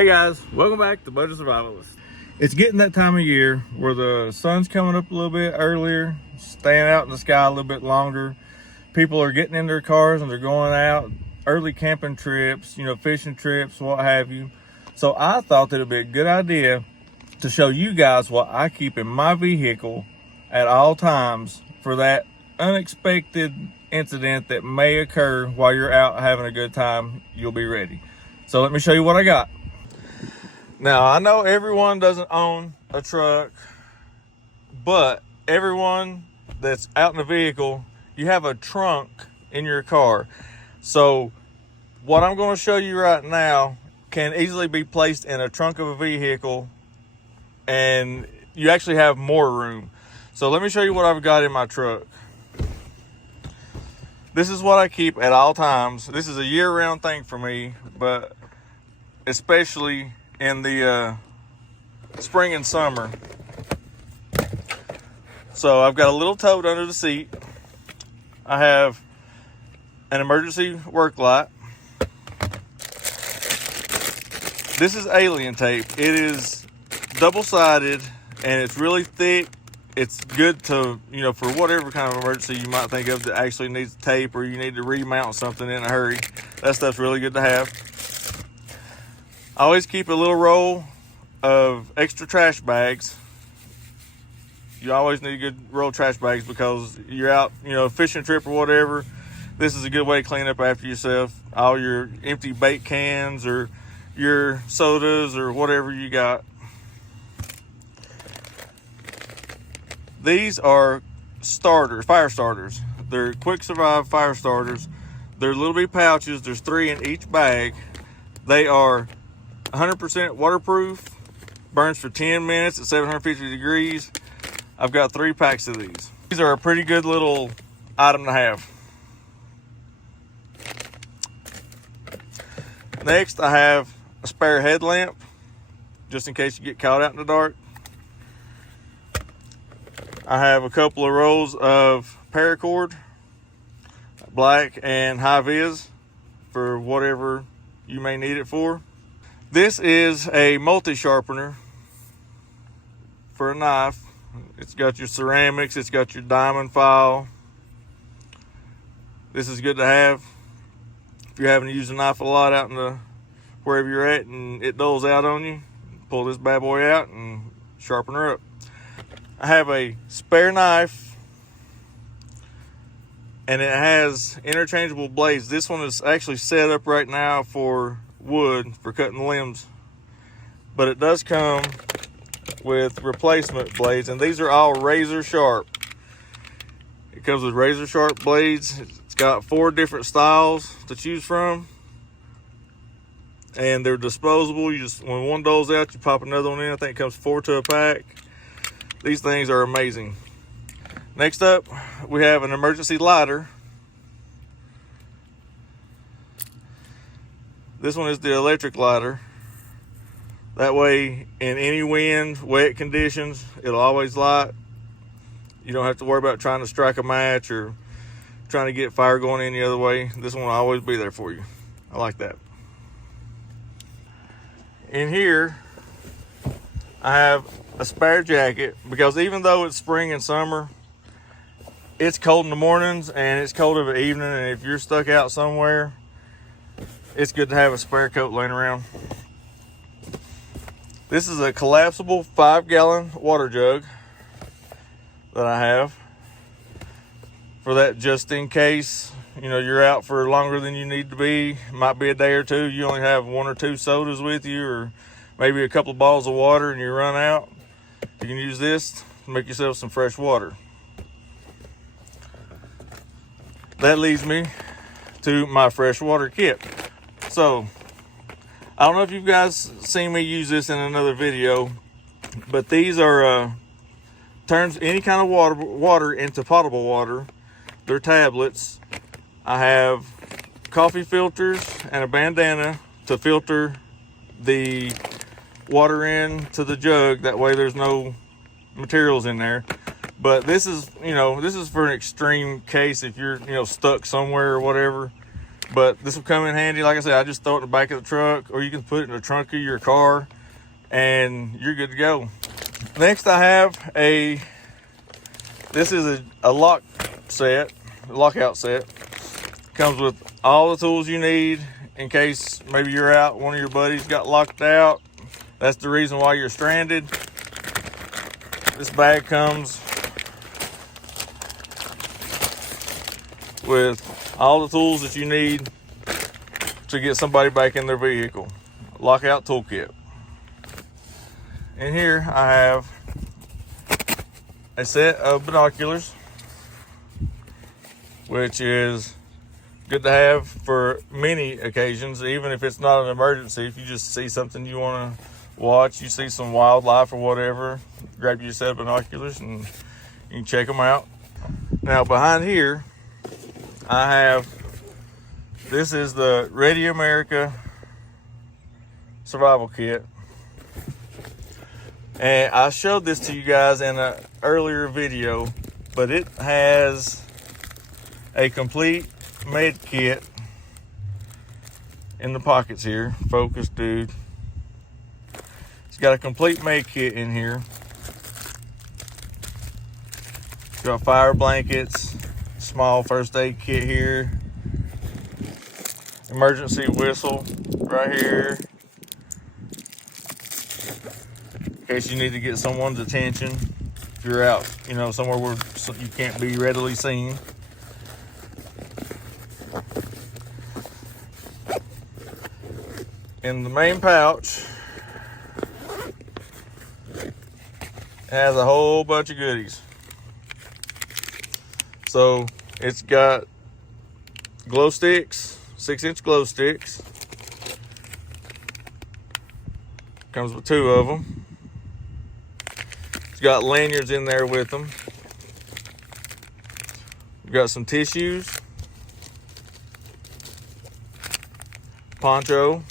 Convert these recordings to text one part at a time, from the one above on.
Hey guys, welcome back to Budget Survivalist. It's getting that time of year where the sun's coming up a little bit earlier, staying out in the sky a little bit longer. People are getting in their cars and they're going out, early camping trips, fishing trips, what have you. So I thought that it'd be a good idea to show you guys what I keep in my vehicle at all times for that unexpected incident that may occur while you're out having a good time. You'll be ready. So let me show you what I got. Now, I know everyone doesn't own a truck, but everyone that's out in a vehicle, you have a trunk in your car. So what I'm going to show you right now can easily be placed in a trunk of a vehicle, and you actually have more room. So let me show you what I've got in my truck. This is what I keep at all times. This is a year-round thing for me, but especially in the spring and summer. So I've got a little tote under the seat. I have an emergency work light. This is alien tape. It is double-sided and it's really thick. It's good to, for whatever kind of emergency you might think of that actually needs tape, or you need to remount something in a hurry. That stuff's really good to have. I always keep a little roll of extra trash bags. You always need a good roll of trash bags because you're out, fishing trip or whatever. This is a good way to clean up after yourself. All your empty bait cans or your sodas or whatever you got. These are starters, fire starters. They're quick survive fire starters. They're little bitty pouches. There's 3 in each bag. They are 100% waterproof, burns for 10 minutes at 750 degrees. I've got 3 packs of these. These are a pretty good little item to have. Next, I have a spare headlamp, just in case you get caught out in the dark. I have a couple of rolls of paracord, black and high vis, for whatever you may need it for. This is a multi-sharpener for a knife. It's got your ceramics, it's got your diamond file. This is good to have if you're having to use a knife a lot out in the wherever you're at and it dulls out on you. Pull this bad boy out and sharpen her up. I have a spare knife, and it has interchangeable blades. This one is actually set up right now for wood, for cutting limbs, but it does come with replacement blades, and these are all razor sharp. It comes with razor sharp blades. It's got 4 different styles to choose from, and they're disposable. You just, when one dulls out, you pop another one in. I think it comes 4 to a pack. These things are amazing. Next up, we have an emergency lighter. This one is the electric lighter. That way, in any wind, wet conditions, it'll always light. You don't have to worry about trying to strike a match or trying to get fire going any other way. This one will always be there for you. I like that. In here, I have a spare jacket, because even though it's spring and summer, it's cold in the mornings and it's cold in the evening, and if you're stuck out somewhere, it's good to have a spare coat laying around. This is a collapsible 5-gallon water jug that I have for that, just in case you're out for longer than you need to be. Might be a day or two, you only have 1 or 2 sodas with you, or maybe a couple of bottles of water, and you run out. You can use this to make yourself some fresh water. That leads me to my fresh water kit. So, I don't know if you guys seen me use this in another video, but these are turns any kind of water into potable water. They're tablets. I have coffee filters and a bandana to filter the water into the jug. That way there's no materials in there. But this is, this is for an extreme case if you're, stuck somewhere or whatever. But this will come in handy. Like I said, I just throw it in the back of the truck, or you can put it in the trunk of your car and you're good to go. Next I have this is a lock set, a lockout set. Comes with all the tools you need in case maybe you're out, one of your buddies got locked out. That's the reason why you're stranded. This bag comes with all the tools that you need to get somebody back in their vehicle. Lockout toolkit. In here I have a set of binoculars, which is good to have for many occasions, even if it's not an emergency. If you just see something you want to watch, you see some wildlife or whatever, grab your set of binoculars and you can check them out. Now behind here I have, this is the Radio America survival kit. And I showed this to you guys in an earlier video, but it has a complete med kit in the pockets here. Focus, dude. It's got a complete med kit in here. It's got fire blankets, small first aid kit here, emergency whistle right here, in case you need to get someone's attention if you're out, somewhere where you can't be readily seen. In the main pouch, it has a whole bunch of goodies. So it's got glow sticks, 6-inch glow sticks. Comes with 2 of them. It's got lanyards in there with them. We've got some tissues, poncho,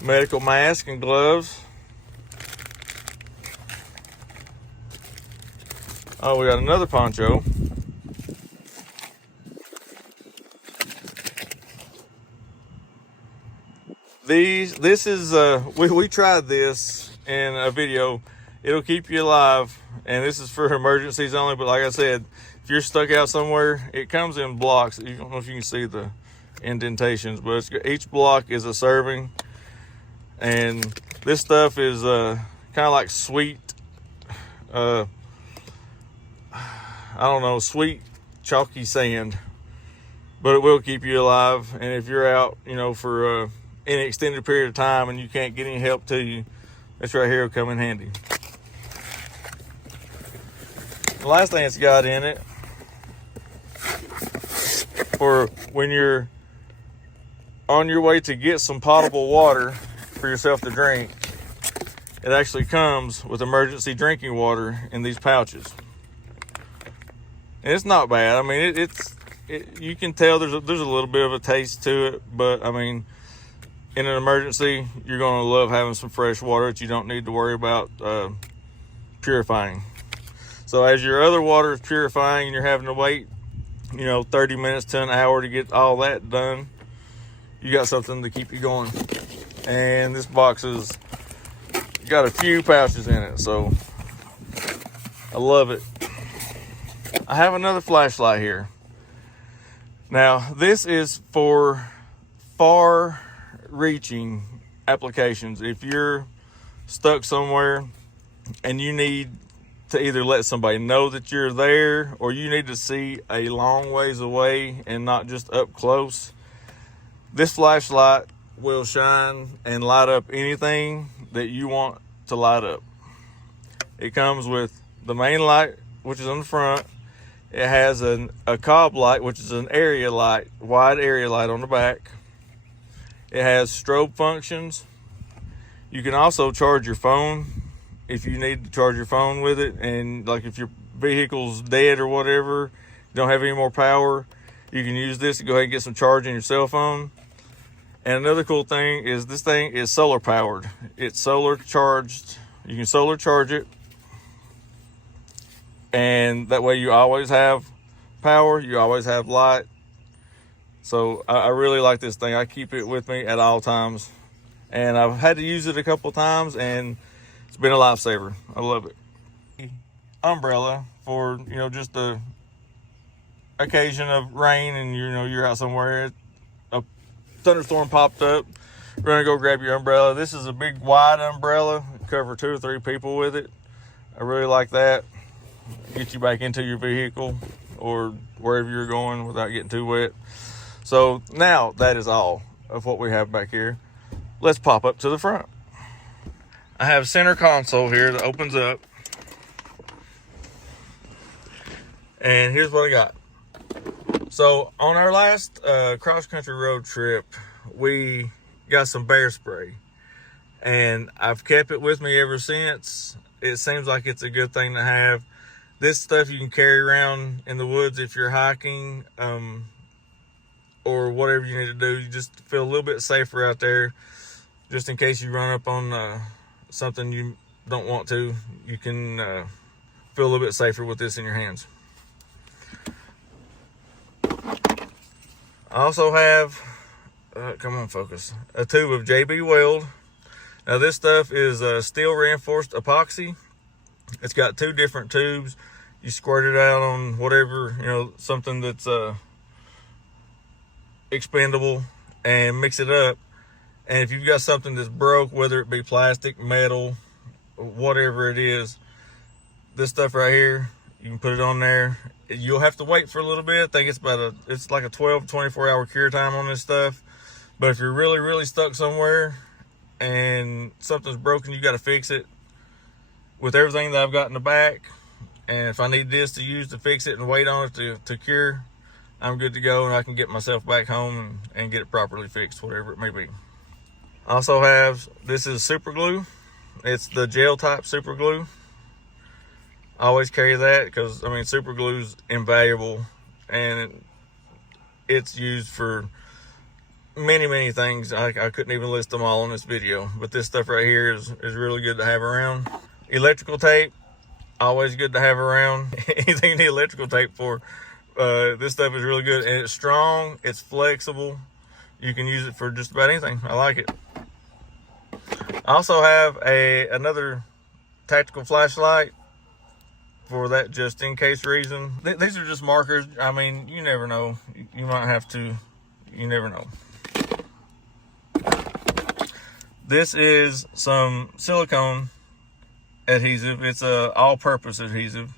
medical mask and gloves. Oh, we got another poncho. This is we tried this in a video. It'll keep you alive, and this is for emergencies only. But like I said, if you're stuck out somewhere, it comes in blocks. I don't know if you can see the indentations, but each block is a serving. And this stuff is kind of like sweet, sweet chalky sand, but it will keep you alive. And if you're out, for any extended period of time and you can't get any help to you, this right here will come in handy. The last thing it's got in it, for when you're on your way to get some potable water for yourself to drink, it actually comes with emergency drinking water in these pouches. And it's not bad. I mean, you can tell there's a little bit of a taste to it, but I mean, in an emergency, you're going to love having some fresh water that you don't need to worry about purifying. So as your other water is purifying and you're having to wait, 30 minutes to an hour to get all that done, you got something to keep you going. And this box has got a few pouches in it, so I love it. I have another flashlight here. Now, this is for far-reaching applications. If you're stuck somewhere and you need to either let somebody know that you're there, or you need to see a long ways away and not just up close, this flashlight will shine and light up anything that you want to light up. It comes with the main light, which is on the front. It has a cob light, which is an area light, wide area light on the back. It has strobe functions. You can also charge your phone if you need to charge your phone with it. And like if your vehicle's dead or whatever, you don't have any more power, you can use this to go ahead and get some charge in your cell phone. And another cool thing is this thing is solar powered. It's solar charged. You can solar charge it. And that way you always have power, you always have light. So I really like this thing. I keep it with me at all times, and I've had to use it a couple times, and it's been a lifesaver. I love it. Umbrella for, you know, just the occasion of rain and, you know, you're out somewhere, a thunderstorm popped up, you're gonna go grab your umbrella. This is a big wide umbrella, cover 2 or 3 people with it. I really like that. Get you back into your vehicle or wherever you're going without getting too wet. So now that is all of what we have back here. Let's pop up to the front. I have center console here that opens up, and here's what I got. So on our last cross-country road trip, we got some bear spray, and I've kept it with me ever since. It seems like it's a good thing to have. This stuff you can carry around in the woods if you're hiking, or whatever you need to do. You just feel a little bit safer out there, just in case you run up on something you don't want to. You can feel a little bit safer with this in your hands. I also have, come on focus, a tube of JB Weld. Now this stuff is steel reinforced epoxy. It's got 2 different tubes. You squirt it out on whatever, you know, something that's expendable, and mix it up. And if you've got something that's broke, whether it be plastic, metal, whatever it is, this stuff right here, you can put it on there. You'll have to wait for a little bit. I think it's like a 12, 24 hour cure time on this stuff. But if you're really, really stuck somewhere and something's broken, you got to fix it. With everything that I've got in the back, and if I need this to use to fix it and wait on it to cure, I'm good to go, and I can get myself back home and get it properly fixed, whatever it may be. I also have, this is super glue. It's the gel type super glue. I always carry that because, I mean, super glue is invaluable, and it's used for many, many things. I couldn't even list them all in this video, but this stuff right here is really good to have around. Electrical tape, always good to have around. Anything you need electrical tape for, this stuff is really good, and it's strong, it's flexible. You can use it for just about anything. I like it. I also have another tactical flashlight for that just in case reason. These are just markers. I mean, you never know. You might have to, you never know. This is some silicone adhesive. It's a all-purpose adhesive.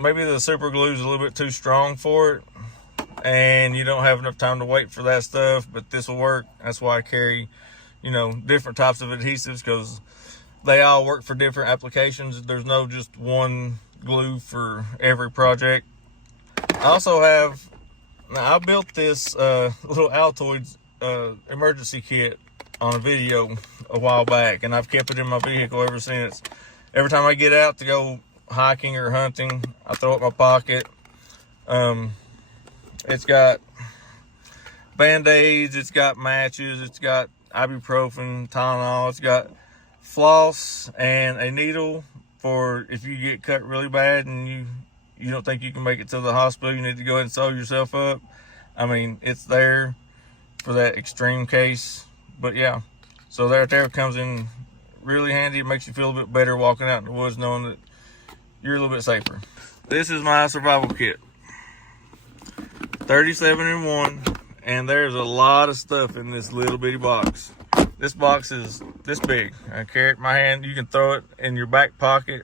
Maybe the super glue is a little bit too strong for it, and you don't have enough time to wait for that stuff, but this will work. That's why I carry, you know, different types of adhesives, because they all work for different applications. There's no just one glue for every project. I also have, now I built this little Altoids emergency kit on a video a while back, and I've kept it in my vehicle ever since. Every time I get out to go hiking or hunting, I throw it in my pocket. It's got Band-Aids, it's got matches, it's got ibuprofen, Tylenol, it's got floss and a needle for if you get cut really bad and you don't think you can make it to the hospital, you need to go ahead and sew yourself up. I mean, it's there for that extreme case. But yeah, so that there comes in really handy. It makes you feel a bit better walking out in the woods knowing that you're a little bit safer. This is my survival kit, 37 in 1, and there's a lot of stuff in this little bitty box. This box is this big. I carry it in my hand. You can throw it in your back pocket.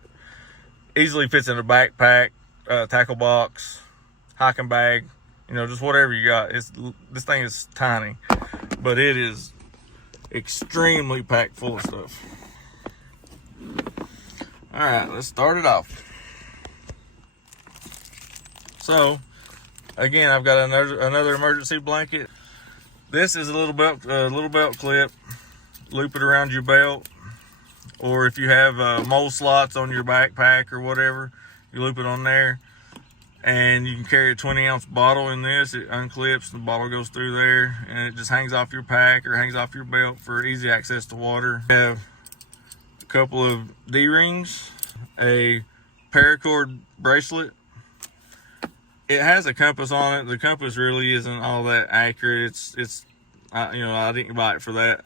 Easily fits in a backpack, tackle box, hiking bag, you know, just whatever you got. This thing is tiny, but it is extremely packed full of stuff. All right, let's start it off. So, again, I've got another emergency blanket. This is a little belt clip. Loop it around your belt, or if you have mole slots on your backpack or whatever, you loop it on there. And you can carry a 20-ounce bottle in this. It unclips, the bottle goes through there, and it just hangs off your pack or hangs off your belt for easy access to water. I have a couple of D-rings, a paracord bracelet, It has a compass on it. The compass really isn't all that accurate. You know, I didn't buy it for that,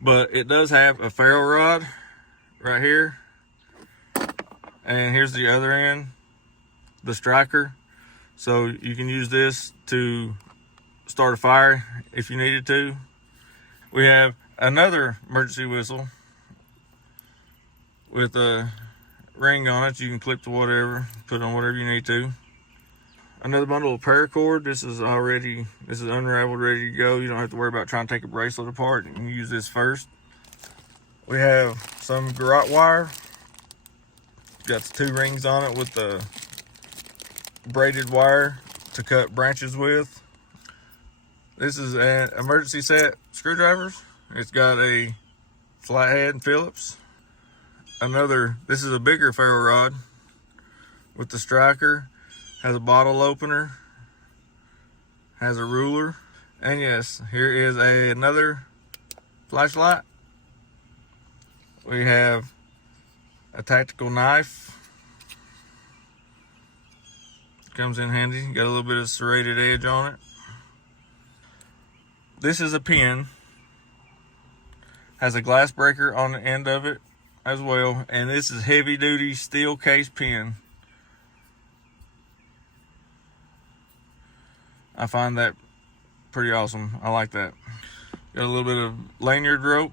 but it does have a ferro rod right here, and here's the other end, the striker. So you can use this to start a fire if you needed to. We have another emergency whistle with a ring on it. You can clip to whatever, put on whatever you need to. Another bundle of paracord. This is unraveled, ready to go. You don't have to worry about trying to take a bracelet apart. You can use this first. We have some garrote wire. Got the 2 rings on it with the braided wire to cut branches with. This is an emergency set screwdrivers. It's got a flathead Phillips. This is a bigger ferro rod with the striker. Has a bottle opener, has a ruler, and yes, here is another flashlight. We have a tactical knife. Comes in handy, got a little bit of serrated edge on it. This is a pen, has a glass breaker on the end of it as well, and this is heavy duty steel case pen. I find that pretty awesome. I like that. Got a little bit of lanyard rope.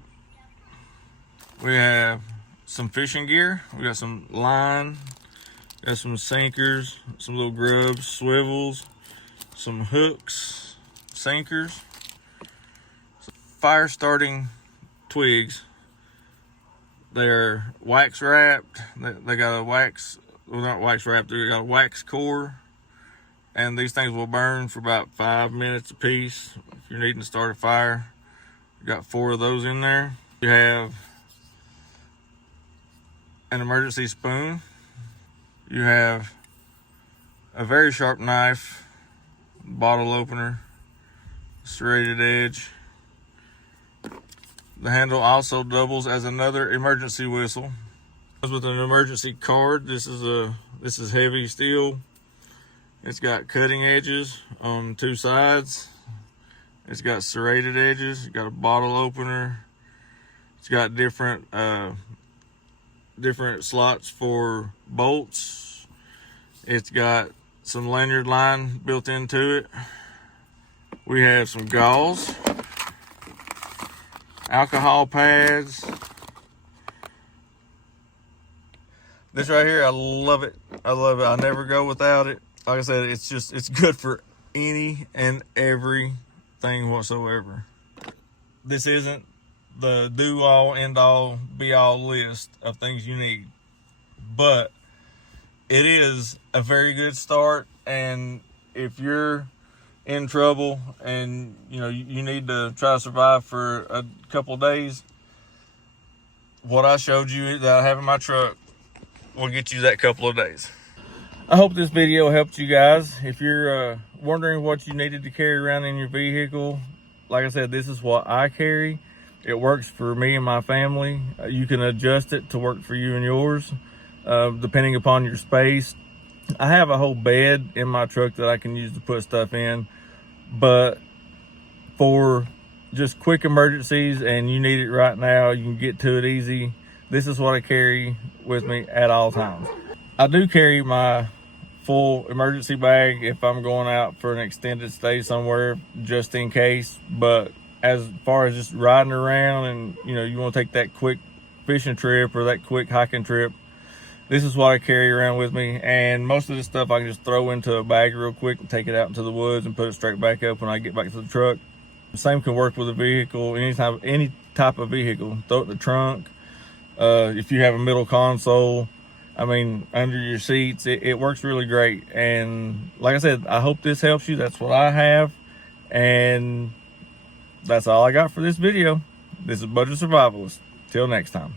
We have some fishing gear. We got some line, got some sinkers, some little grubs, swivels, some hooks, sinkers, some fire starting twigs. They're wax wrapped. They got a wax, well, not wax wrapped, they got a wax core. And these things will burn for about 5 minutes a piece. If you're needing to start a fire, you got 4 of those in there. You have an emergency spoon. You have a very sharp knife, bottle opener, serrated edge. The handle also doubles as another emergency whistle. With an emergency card, this is heavy steel. It's got cutting edges on 2 sides. It's got serrated edges. It's got a bottle opener. It's got different slots for bolts. It's got some lanyard line built into it. We have some gauze, alcohol pads. This right here, I love it. I love it. I never go without it. Like I said, it's good for any and everything whatsoever. This isn't the do all, end all, be all list of things you need, but it is a very good start. And if you're in trouble and you need to try to survive for a couple of days, what I showed you that I have in my truck will get you that couple of days. I hope this video helped you guys. If you're wondering what you needed to carry around in your vehicle, like I said, this is what I carry. It works for me and my family. You can adjust it to work for you and yours, depending upon your space. I have a whole bed in my truck that I can use to put stuff in, but for just quick emergencies and you need it right now, you can get to it easy, this is what I carry with me at all times. I do carry my full emergency bag if I'm going out for an extended stay somewhere, just in case. But as far as just riding around and you want to take that quick fishing trip or that quick hiking trip, this is what I carry around with me. And most of this stuff I can just throw into a bag real quick and take it out into the woods and put it straight back up when I get back to the truck. The same can work with a vehicle, any type of vehicle. Throw it in the trunk. If you have a middle console, under your seats, it works really great. And like I said, I hope this helps you. That's what I have. And that's all I got for this video. This is Budget Survivalist. Till next time.